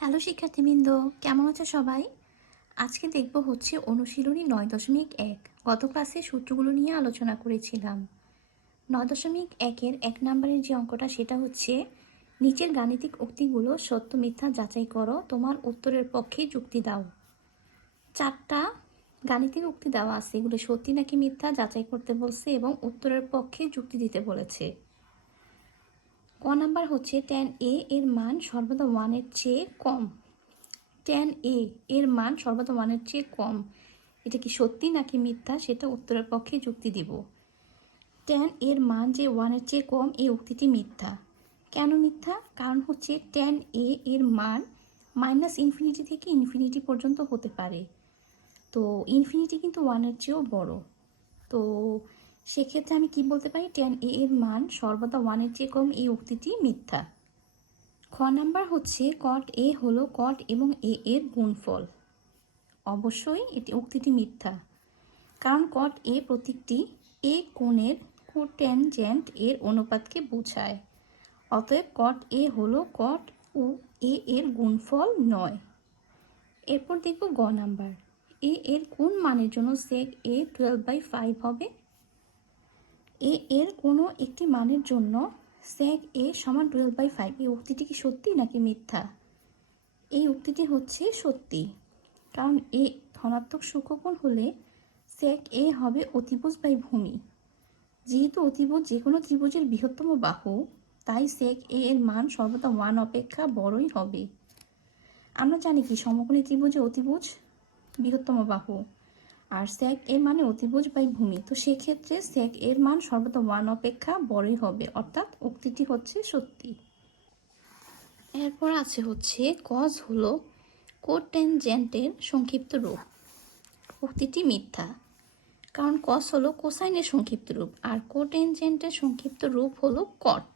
Hello শিক্ষার্থীবৃন্দ, কেমন আছো সবাই? আজকে দেখব হচ্ছে অনুশীলনী 9.1। গত ক্লাসে সূত্রগুলো নিয়ে আলোচনা করেছিলাম। 9.1-এর 1 নম্বরের যে অঙ্কটা সেটা হচ্ছে নিচের গাণিতিক উক্তিগুলো সত্য মিথ্যা যাচাই করো, তোমার উত্তরের পক্ষে যুক্তি দাও। 4টা গাণিতিক উক্তি দেওয়া আছে, এগুলো সত্যি নাকি মিথ্যা যাচাই করতে বলছে এবং উত্তরের পক্ষে যুক্তি দিতে বলেছে। ক নাম্বার হচ্ছে tan a এর মান সর্বদা 1-এর চেয়ে কম। tan a এর মান সর্বদা 1-এর চেয়ে কম, এটা কি সত্যি নাকি মিথ্যা সেটা উত্তরের পক্ষে যুক্তি দিব। tan এর মান যে 1-এর চেয়ে কম, এই উক্তিটি মিথ্যা। কেন মিথ্যা? কারণ হচ্ছে tan a এর মান -ইনফিনিটি থেকে ইনফিনিটি পর্যন্ত হতে পারে, তো ইনফিনিটি কিন্তু 1-এর চেয়েও বড়। তো সেক্ষেত্রে আমি কি বলতে পারি, tan a এর মান সর্বদা 1-এর চেয়ে কম, এই উক্তিটি মিথ্যা। খ নাম্বার হচ্ছে cot a হলো cot এবং a এর গুণফল। অবশ্যই এটি উক্তিটি মিথ্যা, কারণ cot a প্রতীকটি a কোণের কোট্যানজেন্ট এর অনুপাতকে বোঝায়। অতএব cot a হলো cot ও a এর গুণফল নয়। এরপর দেখব গ নাম্বার, a এর কোন মানের জন্য sec a 12/5 হবে? a এর কোনো একটি মানের জন্য sec a সমান 12/5, এই উক্তিটি কি সত্যি নাকি মিথ্যা? এই উক্তিটি হচ্ছে সত্যি, কারণ a ধনাত্মক সূক্ষ্মকোণ হলে sec a হবে অতিভুজ বাই ভূমি। যেহেতু অতিভুজ যে কোনো ত্রিভুজের বৃহত্তম বাহু, তাই sec a এর মান সর্বদা 1 অপেক্ষা বড়ই হবে। আমরা জানি কি সমকোণী ত্রিভুজে অতিভুজ বৃহত্তম বাহু, আর sec এর মানে অতিভুজ বাই ভূমি, তো সেক্ষেত্রে sec এর মান সর্বদা 1 অপেক্ষা বড়ই হবে, অর্থাৎ উক্তিটি হচ্ছে সত্যি। এরপর আছে হচ্ছে cos হলো কোট্যানজেন্টের সংক্ষিপ্ত রূপ। উক্তিটি মিথ্যা, কারণ cos হলো কোসাইনের সংক্ষিপ্ত রূপ আর কোট্যানজেন্টের সংক্ষিপ্ত রূপ হলো cot।